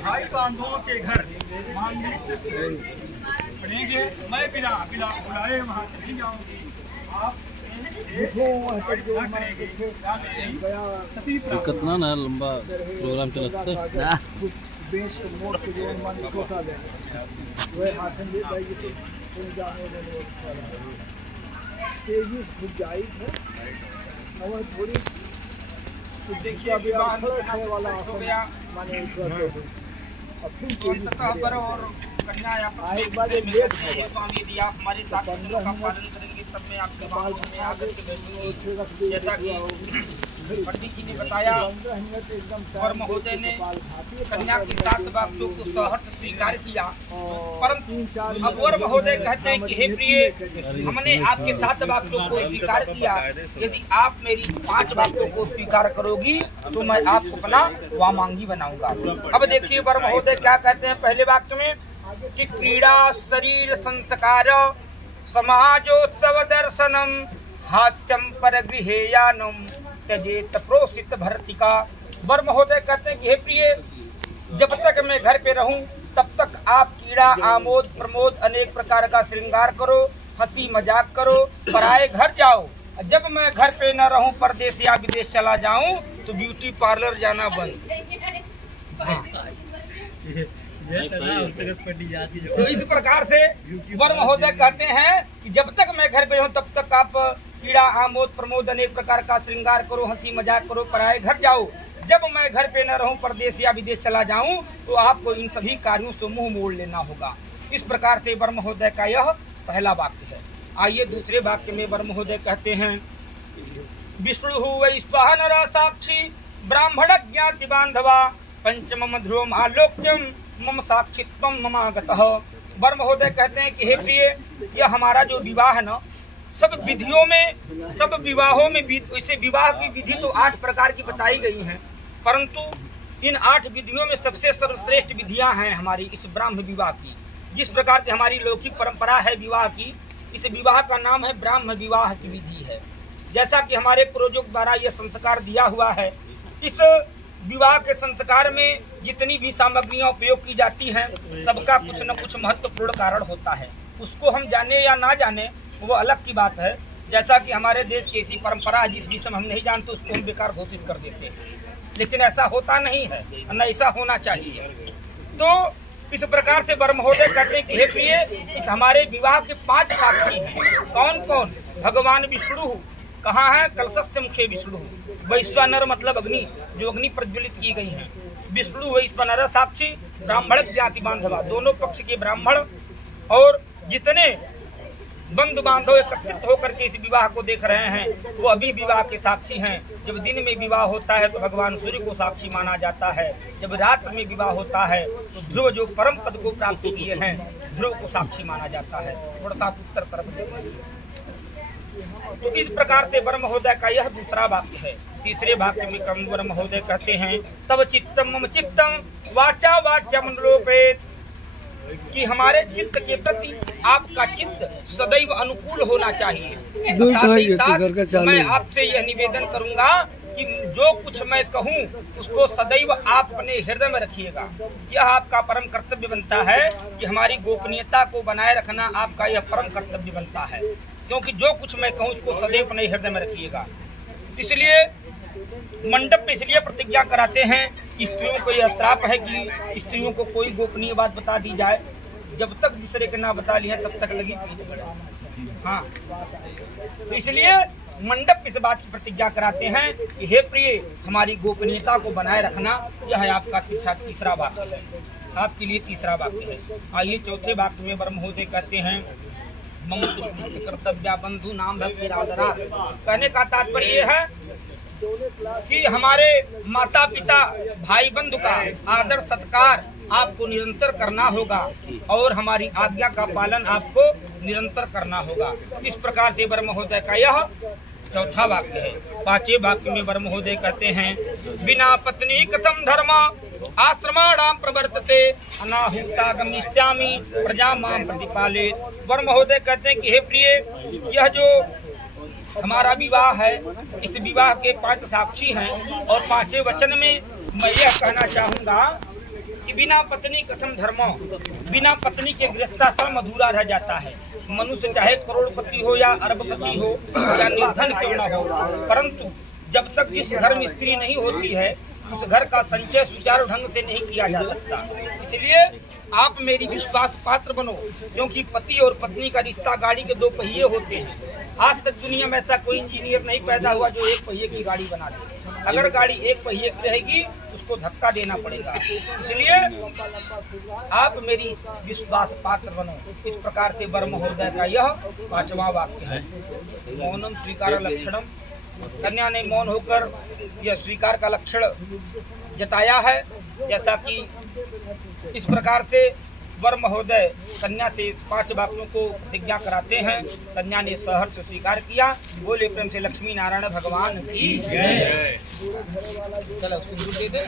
भाई बांधवों के घर पड़ेंगे, मैं बिना बुलाए वहाँ चली जाऊंगी। आप कितना ना लंबा प्रोग्राम चलता है। देखिए अभी वाला माने और कन्या स्वामी यदि आप हमारे साथ का पालन करेंगे तब मैं आपके बाल में आकर के बैठूंगी। जैसा कि पंडित जी ने बताया और महोदय ने कन्या की 7 बातों को सहर्ष स्वीकार किया, परंतु अब और महोदय कहते हैं कि हे प्रिय, हमने आपके 7 बातों को स्वीकार किया, यदि आप मेरी 5 बातों को स्वीकार करोगी तो मैं आपको अपना वामांगी बनाऊंगा। अब देखिए वर महोदय क्या कहते हैं पहले वाक्य में कि क्रीड़ा शरीर संस्कार समाजोत्सव दर्शनम हास्यम पर गृहेयानम त्यजेत प्रोसित भर्तिका। वर महोदय कहते हैं कि हे प्रिय, जब तक मैं घर पे रहूं तब तक आप क्रीड़ा आमोद प्रमोद अनेक प्रकार का श्रृंगार करो, हंसी मजाक करो, पराए घर जाओ। जब मैं घर पे न रहूं, परदेश या विदेश चला जाऊं तो ब्यूटी पार्लर जाना बंद। तो इस प्रकार से वर महोदय कहते हैं कि जब तक मैं घर पे रहूं तब तक आप क्रीड़ा आमोद प्रमोद अनेक प्रकार का श्रृंगार करो, हंसी मजाक करो, पराए घर जाओ। जब मैं घर पे न रहूं, परदेश या विदेश चला जाऊं तो आपको इन सभी कार्यों से मुंह मोड़ लेना होगा। इस प्रकार से वर महोदय का यह पहला वाक्य है। आइए दूसरे वाक्य में वर महोदय कहते हैं विष्णु वैश्वानर साक्षी ब्राह्मण ज्ञाति बांधवा पंचमम ध्रुवम आलोक्यम मम साक्षित्वम ममागतः। वर महोदय कहते हैं कि हे प्रिय, यह हमारा जो विवाह है न, सब विधियों में, सब विवाहों में वैसे विवाह की विधि तो 8 प्रकार की बताई गई हैं, परंतु इन 8 विधियों में सबसे सर्वश्रेष्ठ विधियां हैं हमारी इस ब्राह्म विवाह की। जिस प्रकार की हमारी लौकिक परंपरा है विवाह की, इस विवाह का नाम है ब्राह्म विवाह की विधि है। जैसा कि हमारे पूर्वजों द्वारा यह संस्कार दिया हुआ है, इस विवाह के संस्कार में जितनी भी सामग्रियां उपयोग की जाती हैं सबका कुछ न कुछ महत्वपूर्ण कारण होता है। उसको हम जाने या ना जाने वो अलग की बात है। जैसा कि हमारे देश की ऐसी परंपरा है जिस विषय में हम नहीं जानते उसको हम बेकार घोषित कर देते हैं, लेकिन ऐसा होता नहीं है, न ऐसा होना चाहिए। तो इस प्रकार से वर महोदय कहते हैं कि हे प्रिय, इस हमारे विवाह के 5 साक्षी हैं। कौन कौन? भगवान विष्णु कहाँ है? कलशस्य मुखे विष्णु। वैश्वानर मतलब अग्नि, जो अग्नि प्रज्वलित की गई है। विष्णु वैश्वानर साक्षी ब्राह्मण ज्ञाति बांधवा, दोनों पक्ष के ब्राह्मण और जितने बंधु बांधव एकत्रित होकर के इस विवाह को देख रहे हैं वो अभी विवाह के साक्षी हैं। जब दिन में विवाह होता है तो भगवान सूर्य को साक्षी माना जाता है, जब रात में विवाह होता है तो ध्रुव जो परम पद को प्राप्त किए हैं ध्रुव को साक्षी माना जाता है। थोड़ा सा उत्तर तरफ। तो इस प्रकार से वर महोदय का यह दूसरा वाक्य है। तीसरे वाक्य में वर महोदय कहते हैं तब चित्तम मम चित्तम वाचा वाचा मनोलोपेत, कि हमारे चित्त के प्रति आपका चित्त सदैव अनुकूल होना चाहिए। मैं आपसे यह निवेदन करूंगा कि जो कुछ मैं कहूं उसको सदैव आप अपने हृदय में रखिएगा। यह आपका परम कर्तव्य बनता है कि हमारी गोपनीयता को बनाए रखना आपका यह परम कर्तव्य बनता है, क्योंकि जो कुछ मैं कहूं उसको सदैव अपने हृदय में रखिएगा। इसलिए मंडप में इसलिए प्रतिज्ञा कराते हैं कि स्त्रियों को यह श्राप है कि स्त्रियों को कोई गोपनीय बात बता दी जाए, जब तक दूसरे के ना बता लिया तब तक लगी पीछे। हाँ, तो इसलिए मंडप इस बात की प्रतिज्ञा कराते हैं कि हे प्रिय, हमारी गोपनीयता को बनाए रखना। यह है आपका तीसरा वाक्य है, आपके लिए तीसरा वाक्य है। आइए चौथे वाक्य में वर महोदय कहते हैं मम कर्तव्य बंधु नाम भक्ति राधरा। कहने का तात्पर्य है कि हमारे माता पिता भाई बंधु का आदर सत्कार आपको निरंतर करना होगा और हमारी आज्ञा का पालन आपको निरंतर करना होगा। इस प्रकार से वर महोदय का यह चौथा वाक्य है। 5वें वाक्य में वर महोदय कहते हैं बिना पत्नी कथम धर्म आश्रमाणाम प्रवर्तते अनाहुता गमिष्यामि प्रजा माम प्रतिपालित। वर महोदय कहते हैं कि हे प्रिय, यह जो हमारा विवाह है इस विवाह के 5 साक्षी हैं और 5वें वचन में मैं यह कहना चाहूंगा कि बिना पत्नी कथम धर्मो, बिना पत्नी के गृहस्थाश्रम अधूरा रह जाता है। मनुष्य चाहे करोड़पति हो या अरबपति हो या निर्धन क्यों न हो, परंतु जब तक जिस घर में स्त्री नहीं होती है उस घर का संचय सुचारू ढंग से नहीं किया जा सकता। इसलिए आप मेरी विश्वास पात्र बनो, क्योंकि पति और पत्नी का रिश्ता गाड़ी के 2 पहिए होते हैं। आज तक दुनिया में ऐसा कोई इंजीनियर नहीं पैदा हुआ जो 1 पहिए की गाड़ी बना दे। अगर गाड़ी 1 पहिए की रहेगी उसको धक्का देना पड़ेगा। इसलिए आप मेरी विश्वास पात्र बनो। इस प्रकार से वर महोदय का यह 5वां वाक्य है। मौनम स्वीकार लक्षणम, कन्या ने मौन होकर यह स्वीकार का लक्षण जताया है। जैसा कि इस प्रकार से वर महोदय कन्या से 5 वाक्यों को प्रतिज्ञा कराते हैं। कन्या ने सहर्ष स्वीकार किया। बोले प्रेम से लक्ष्मी नारायण भगवान की जय। चलो शुरू दे दे।